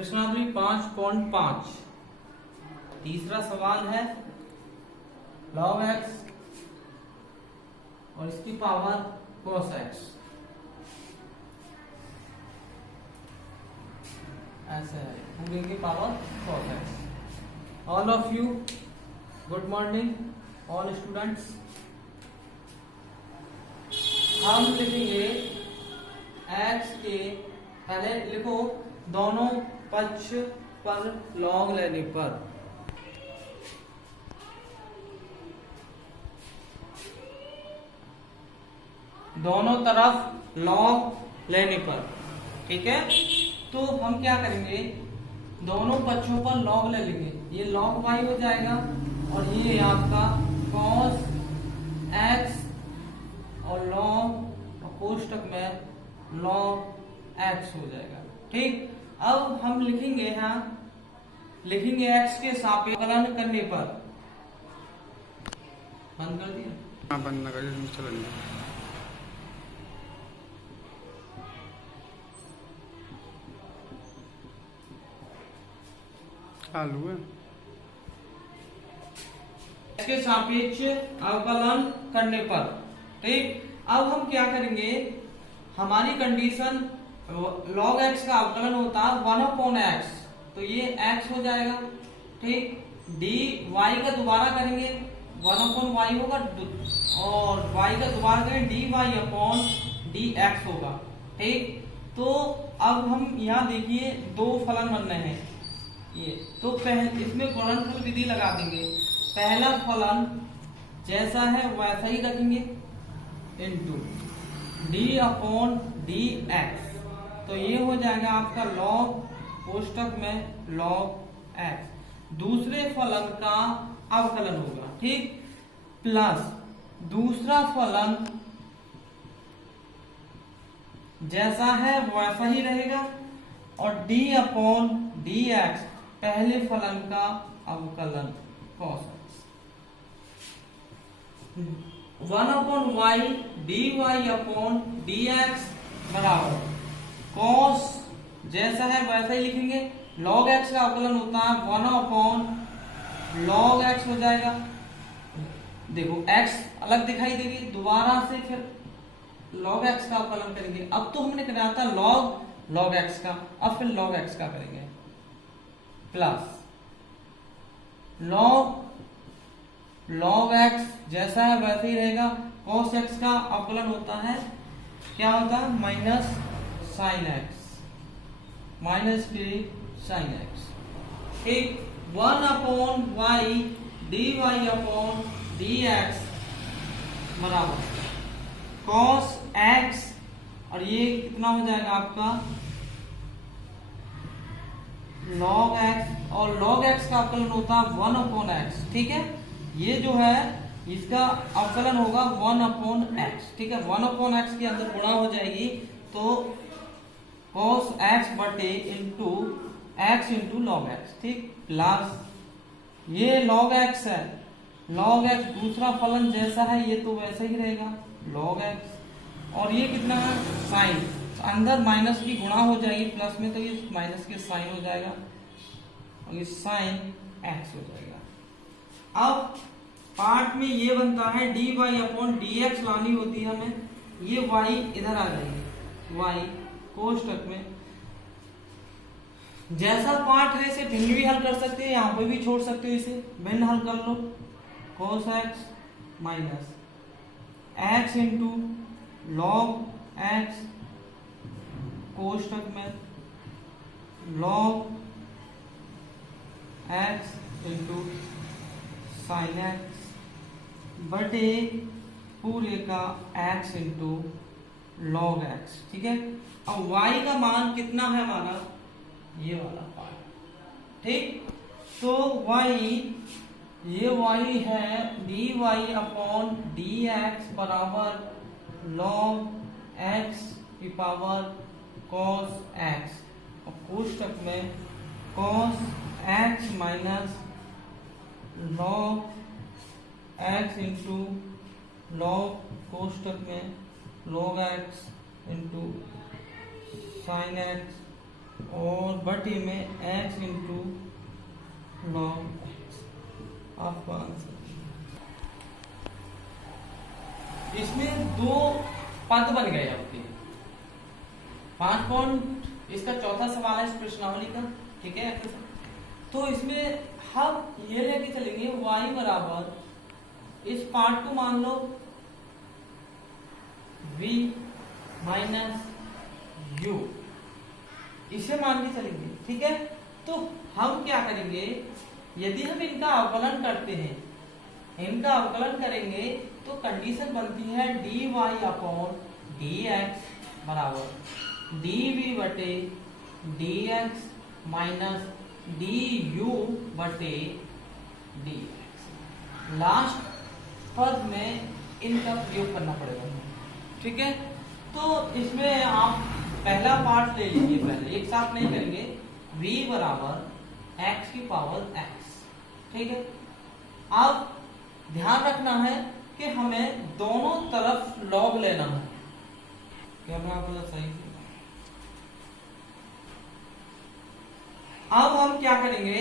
प्रश्नावली 5.5 तीसरा सवाल है log x और इसकी पावर cos x। ऐसे है पूरे की power cos x। All of you good morning all students. हम लिखेंगे x के पहले लिखो दोनों पक्ष पर log लेने पर दोनों तरफ log लेने पर, ठीक है। तो हम क्या करेंगे, दोनों पक्षों पर log ले लेंगे। ये log y हो जाएगा और ये आपका cos x और log कोष्टक में log x हो जाएगा, ठीक। अब हम लिखेंगे लिखेंगे x के सापेक्ष अवकलन करने पर। बंद कर दिया? हाँ बंद ना करिए, चल चालू है। x के सापेक्ष अवकलन करने पर, ठीक। अब हम क्या करेंगे, हमारी कंडीशन log x का अवकलन होता है 1/x, तो ये x हो जाएगा, ठीक। dy का दोबारा करेंगे 1/y होगा और y का दोबारा करेंगे dy/dx होगा, ठीक। तो अब हम यहाँ देखिए दो फलन बन रहे हैं ये, तो इसमें गुणनफल विधि लगा देंगे। पहला फलन जैसा है वैसा ही रखेंगे इनटू d/dx, तो ये हो जाएगा आपका log कोष्टक में log x। दूसरे फलन का अवकलन होगा, ठीक, प्लस दूसरा फलन जैसा है वैसा ही रहेगा और d/dx पहले फलन का अवकलन cos x। 1/y dy/dx बराबर cos जैसा है वैसा ही लिखेंगे। log x का अवकलन होता है 1/log x हो जाएगा। देखो x अलग दिखाई दे रही है, दोबारा से फिर log x का अवकलन करेंगे। अब तो हमने कराया था log x का, अब फिर log x का करेंगे प्लस log x जैसा है वैसे ही रहेगा। cos x का अवकलन होता है, क्या होता है, माइनस sin x, माइनस के sin x, ठीक। 1/y dy/dx बराबर cos x और ये कितना हो जाएगा आपका log x, और log x का अवकलन होता है 1/x, ठीक है। ये जो है इसका अवकलन होगा 1/x, ठीक है। 1/x के अंदर गुणा हो जाएगी तो cos x बटे into x into log x, ठीक, प्लस ये log x है, log x दूसरा फलन जैसा है ये तो वैसा ही रहेगा log x, और ये कितना है साइन, अंदर माइनस की गुणा हो जाएगी प्लस में, तो ये माइनस के साइन हो जाएगा और ये साइन x हो जाएगा। अब पार्ट में ये बनता है dy/dx लानी होती है हमें, ये y इधर आ जाएगी, y कोष्टक में जैसा पार्ट है इसे भिन्न भी हल कर सकते हैं, यहां पे भी छोड़ सकते हो, इसे भिन्न हल कर लो। cos x minus x into log x कोष्टक में log x into sin x बटे पूरे का x इंटू log x, ठीक है। अब y का मान कितना है हमारा, ये वाला पार्ट, ठीक। तो ये y है dy/dx बराबर log x की पावर cos x और कोष्टक में cos x minus log x into log कोष्टक में log x into sin x और बटे में x इंटू लॉग x, आपका आंसर। इसमें दो पद बन गए आपके 5 पॉइंट। इसका चौथा सवाल है इस प्रश्नावली का, ठीक है। तो इसमें हम ये लेके चलेंगे y बराबर, इस पार्ट को मान लो v माइनस u, इसे मान के चलेंगे, ठीक है। तो हम क्या करेंगे, यदि हम इनका अवकलन करते हैं, इनका अवकलन करेंगे तो कंडीशन बनती है dy अपॉन dx बराबर dv बटे dx माइनस du बटे dx। लास्ट पद में इनका प्रयोग करना पड़ेगा, ठीक है। तो इसमें आप पहला पार्ट ले लीजिए, पहले एक साथ नहीं करेंगे। v बराबर x की पावर x, ठीक है। अब ध्यान रखना है कि हमें दोनों तरफ लॉग लेना है। क्या मैं आपको सही से, अब हम क्या करेंगे,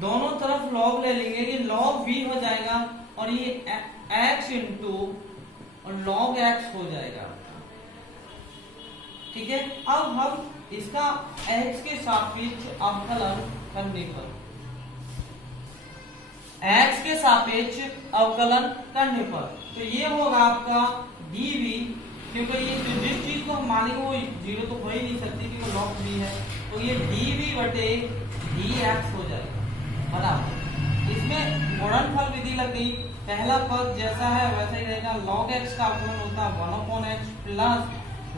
दोनों तरफ लॉग ले लेंगे। ये लॉग v हो जाएगा और ये x इंटू और लॉग x हो जाएगा, ठीक है। अब हम इसका x के सापेक्ष अवकलन करने पर, x के सापेक्ष अवकलन करने पर तो ये होगा आपका dv, क्योंकि ये जिस चीज को हम मानेंगे वो जीरो तो हो ही नहीं सकती क्योंकि लॉग v है। तो ये dv बटे dx हो जाएगा बराबर, इसमें गुणनफल विधि लग गई। पहला पद जैसा है वैसा ही रहेगा। log x का अवकलन होता है 1/x प्लस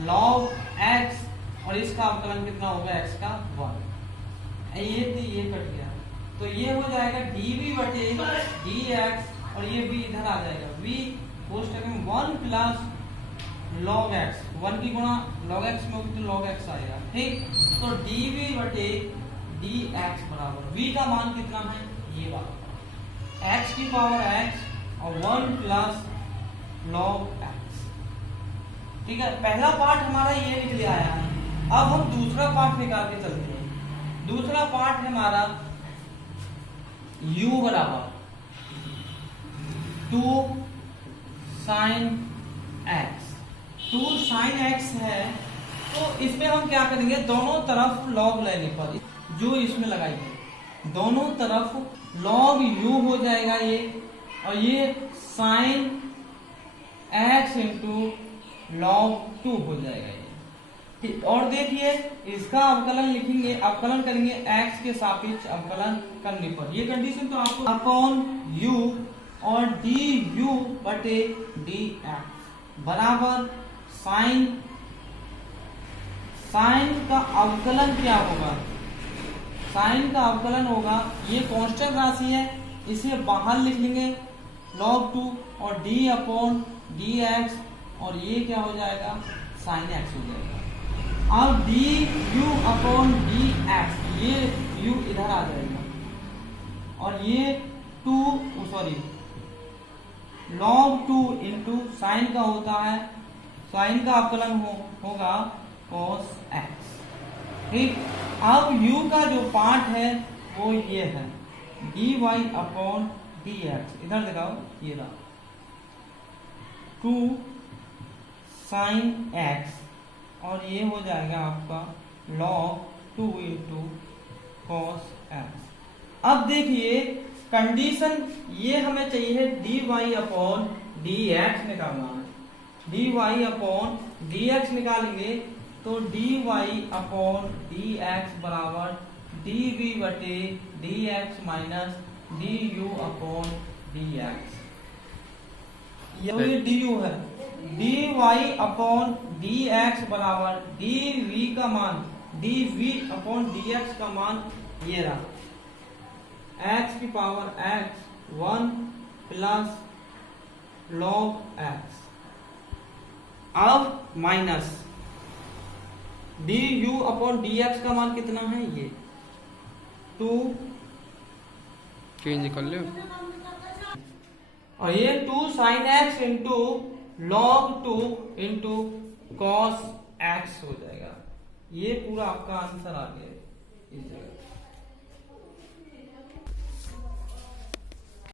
log x, और इसका अवकलन कितना होगा x का 1। ये कट गया, तो ये हो जाएगा dv बटे dx, और ये v इधर आ जाएगा, v पोस्ट में 1 प्लस log x, 1 की गुणा log x में होगी तो log x आएगा, ठीक। तो dv बटे dx बराबर v का मान कितना है, ये बात x की पावर x और 1 प्लस log x, ठीक है। पहला पार्ट हमारा ये निकल आया है। अब हम दूसरा पार्ट निकाल के चलते हैं। दूसरा पार्ट है हमारा u बराबर 2 sin x, 2 sin x है। तो इसमें हम क्या करेंगे, दोनों तरफ log लेने पर जो इसमें लगाई है, दोनों तरफ log u हो जाएगा ये, और ये sin x इंटू log 2 हो जाएगा ये, ठीक। और देखिए इसका अवकलन लिखेंगे, अवकलन करेंगे x के सापेक्ष अवकलन करने पर। ये कंडीशन तो आपको अपॉन u और du बटे dx बराबर साइन का अवकलन क्या होगा, साइन का अवकलन होगा, ये कांस्टेंट राशि है, इसे बाहर लिख लेंगे log 2 और d अपॉन dx, और ये क्या हो जाएगा sin x हो जाएगा। अब du अपॉन dx, ये u इधर आ जाएगा, और ये log 2 इंटू साइन का होता है, साइन का अवकलन होगा cos x, ठीक। अब u का जो पार्ट है वो ये है dy अपॉन dx, इधर दिखाओ, ये रहा 2 sin x, और ये हो जाएगा आपका log 2 इंटू cos x। अब देखिए कंडीशन ये हमें चाहिए dy अपॉन dx निकालना है। dy अपॉन dx निकालेंगे तो dy अपॉन dx बराबर dv बटे dx minus du upon dx, ये du है। dy अपॉन dx बराबर dv का मान, dv अपॉन dx का मान ये रहा, x की power x 1 plus log x, अब माइनस du अपॉन dx का मान कितना है, ये 2, चेंज कर ले, और ये 2 sin x into log 2 into cos x हो जाएगा। ये पूरा आपका आंसर आ गया इस जगह।